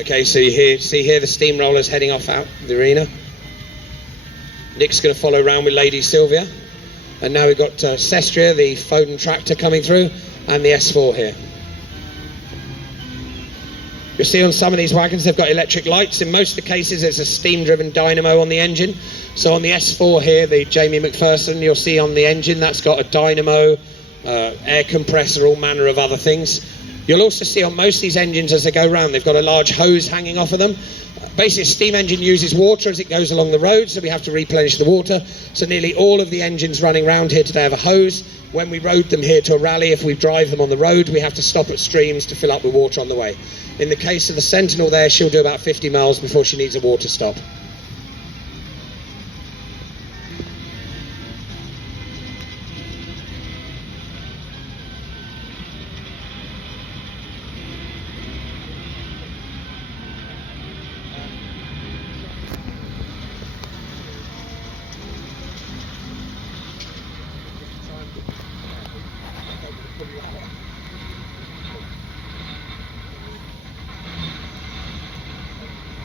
Okay, so you see here the steamrollers heading off out the arena. Nick's going to follow around with Lady Sylvia. And now we've got Sestria, the Foden tractor coming through, and the S4 here. You'll see on some of these wagons they've got electric lights. In most of the cases it's a steam-driven dynamo on the engine. So on the S4 here, the Jamie McPherson, you'll see on the engine that's got a dynamo, air compressor, all manner of other things. You'll also see on most of these engines as they go round, they've got a large hose hanging off of them. Basically, a steam engine uses water as it goes along the road, so we have to replenish the water. So nearly all of the engines running around here today have a hose. When we road them here to a rally, if we drive them on the road, we have to stop at streams to fill up with water on the way. In the case of the Sentinel there, she'll do about 50 miles before she needs a water stop.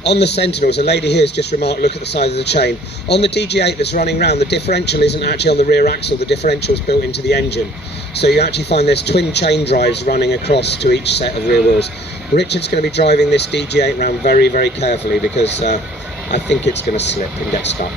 On the Sentinels, a lady here has just remarked, look at the side of the chain. On the DG8 that's running around, the differential isn't actually on the rear axle, the differential is built into the engine. So you actually find there's twin chain drives running across to each set of rear wheels. Richard's going to be driving this DG8 around very, very carefully because I think it's going to slip and get stuck.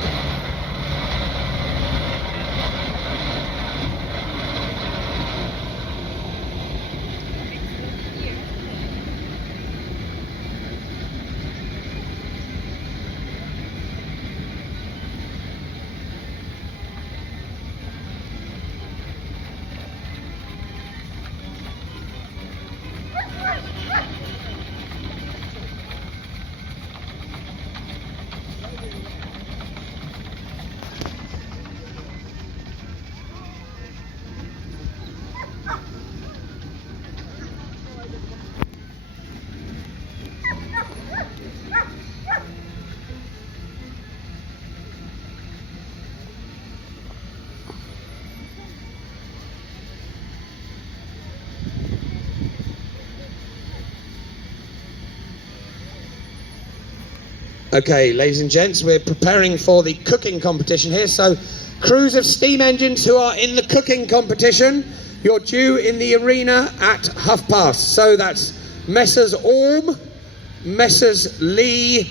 Okay, ladies and gents, we're preparing for the cooking competition here. So, crews of steam engines who are in the cooking competition, you're due in the arena at past. So that's Messrs. Orme, Messrs. Lee,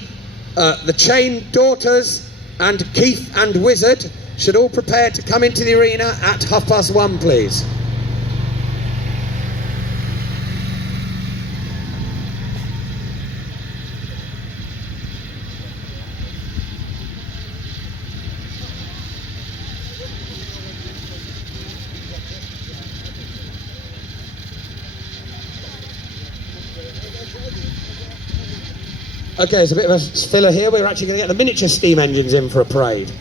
the Chain Daughters, and Keith and Wizard should all prepare to come into the arena at 1:30, please. Okay, there's a bit of a filler here. We're actually going to get the miniature steam engines in for a parade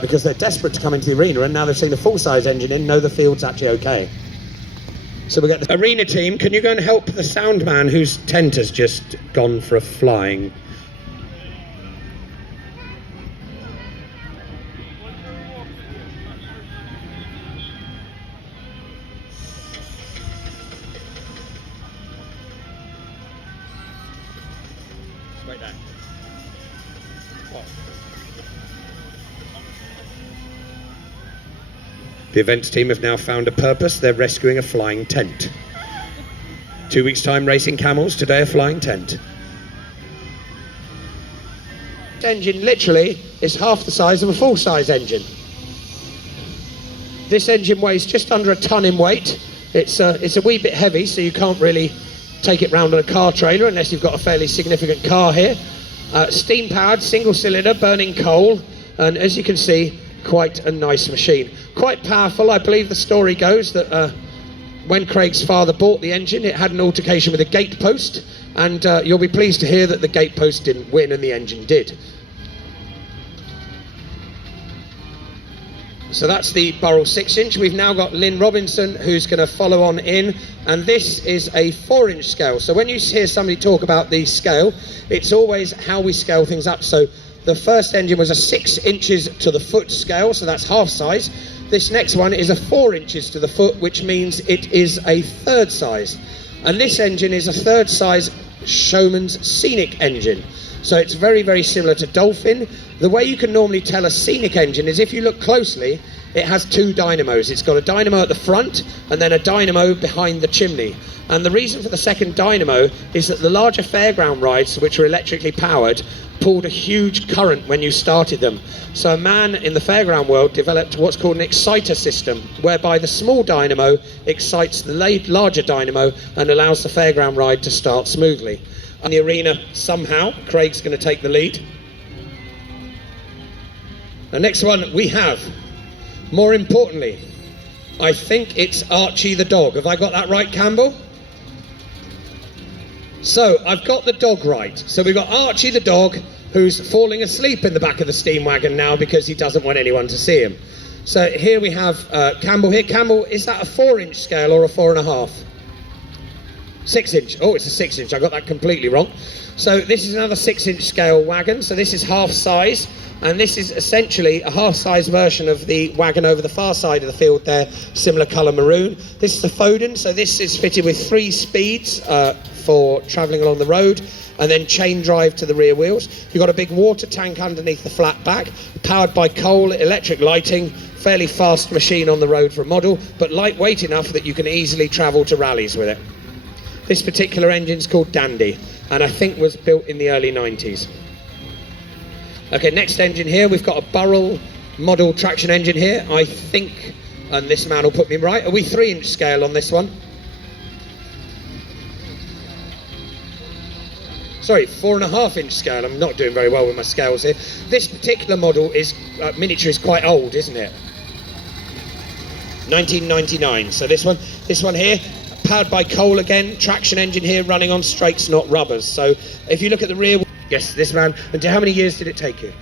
because they're desperate to come into the arena, and now they've seen the full-size engine in, know the field's actually okay. So we get the arena team. Can you go and help the sound man whose tent has just gone for a flying? The events team have now found a purpose. They're rescuing a flying tent. 2 weeks' time racing camels, today a flying tent. This engine literally is half the size of a full-size engine. This engine weighs just under a ton in weight. It's a wee bit heavy, so you can't really take it round on a car trailer unless you've got a fairly significant car here. Steam-powered, single-cylinder, burning coal, and as you can see, quite a nice machine. Quite powerful. I believe the story goes that when Craig's father bought the engine, it had an altercation with a gate post, and you'll be pleased to hear that the gate post didn't win and the engine did. So that's the Burrell 6-inch. We've now got Lynn Robinson who's going to follow on in, and this is a 4-inch scale. So when you hear somebody talk about the scale, it's always how we scale things up. So the first engine was a 6 inches to the foot scale, so that's half size. This next one is a 4 inches to the foot, which means it is a third size. And this engine is a third size Showman's scenic engine. So it's very, very similar to Dolphin. The way you can normally tell a scenic engine is if you look closely, it has two dynamos. It's got a dynamo at the front and then a dynamo behind the chimney. And the reason for the second dynamo is that the larger fairground rides, which are electrically powered, pulled a huge current when you started them. So a man in the fairground world developed what's called an exciter system, whereby the small dynamo excites the larger dynamo and allows the fairground ride to start smoothly. In the arena, somehow, Craig's going to take the lead. The next one we have, more importantly, I think it's Archie the dog. Have I got that right, Campbell? So I've got the dog right. So we've got Archie the dog, who's falling asleep in the back of the steam wagon now because he doesn't want anyone to see him. So here we have Campbell here. Campbell, is that a 4-inch scale or a 4.5? 6-inch. Oh, it's a 6-inch. I got that completely wrong. So this is another 6-inch scale wagon. So this is half size, and this is essentially a half size version of the wagon over the far side of the field there, similar colour maroon. This is the Foden. So this is fitted with 3 speeds for travelling along the road, and then chain drive to the rear wheels. You've got a big water tank underneath the flat back, powered by coal, electric lighting, fairly fast machine on the road for a model, but lightweight enough that you can easily travel to rallies with it. This particular engine is called Dandy, and I think was built in the early 90s. Okay, next engine here, we've got a Burrell model traction engine here. I think, and this man will put me right, are we 3-inch scale on this one? Sorry, 4.5-inch scale. I'm not doing very well with my scales here. This particular model is, miniature is quite old, isn't it? 1999, so this one here, powered by coal again, traction engine here, running on straights, not rubbers. So if you look at the rear, yes, this man, and how many years did it take you?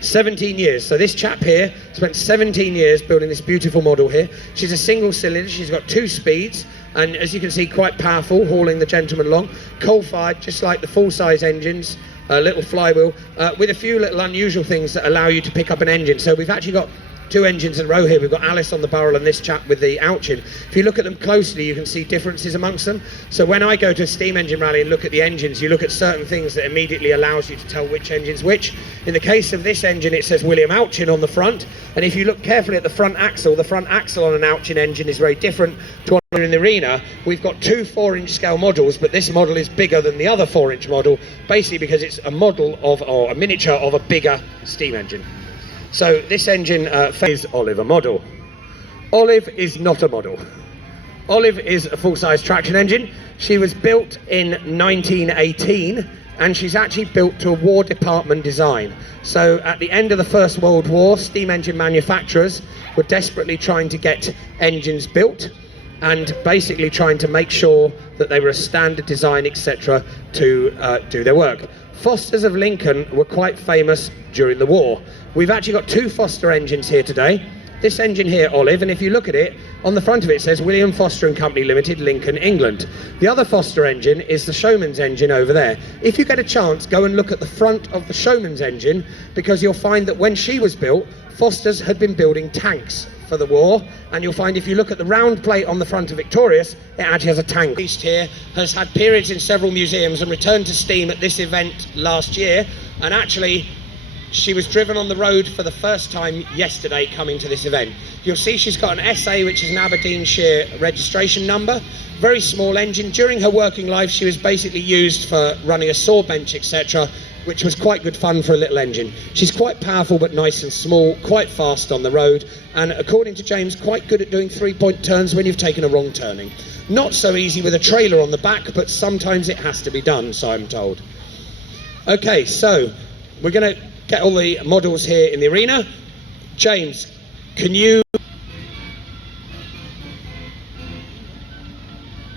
17 years. So this chap here spent 17 years building this beautiful model here. She's a single cylinder, she's got 2 speeds, and as you can see, quite powerful, hauling the gentleman along. Coal-fired, just like the full-size engines, a little flywheel, with a few little unusual things that allow you to pick up an engine. So we've actually got 2 engines in a row here. We've got Alice on the Burrell and this chap with the Ouchin. If you look at them closely, you can see differences amongst them. So when I go to a steam engine rally and look at the engines, you look at certain things that immediately allows you to tell which engine's which. In the case of this engine, it says William Ouchin on the front, and if you look carefully at the front axle on an Ouchin engine is very different to one in the arena. We've got 2 4-inch scale models, but this model is bigger than the other 4-inch model, basically because it's a model of, or a miniature of, a bigger steam engine. So this engine is Olive a model. Olive is not a model. Olive is a full-size traction engine. She was built in 1918, and she's actually built to a War Department design. So at the end of the First World War, steam engine manufacturers were desperately trying to get engines built and basically trying to make sure that they were a standard design, etc., to do their work. Fosters of Lincoln were quite famous during the war. We've actually got 2 Foster engines here today. This engine here, Olive, and if you look at it, on the front of it says William Foster and Company Limited, Lincoln, England. The other Foster engine is the Showman's engine over there. If you get a chance, go and look at the front of the Showman's engine, because you'll find that when she was built, Foster's had been building tanks for the war, and you'll find if you look at the round plate on the front of Victorious, it actually has a tank. East here has had periods in several museums and returned to steam at this event last year, and actually she was driven on the road for the first time yesterday coming to this event. You'll see she's got an SA, which is an Aberdeenshire registration number. Very small engine. During her working life, she was basically used for running a saw bench, etc., which was quite good fun for a little engine. She's quite powerful but nice and small, quite fast on the road, and according to James, quite good at doing 3-point turns when you've taken a wrong turning. Not so easy with a trailer on the back, but sometimes it has to be done, so I'm told. Okay, so we're going to get all the models here in the arena. James, can you...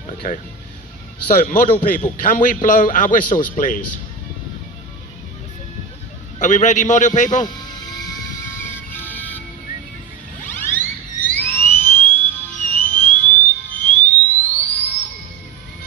Okay. So, model people, can we blow our whistles, please? Are we ready, model people?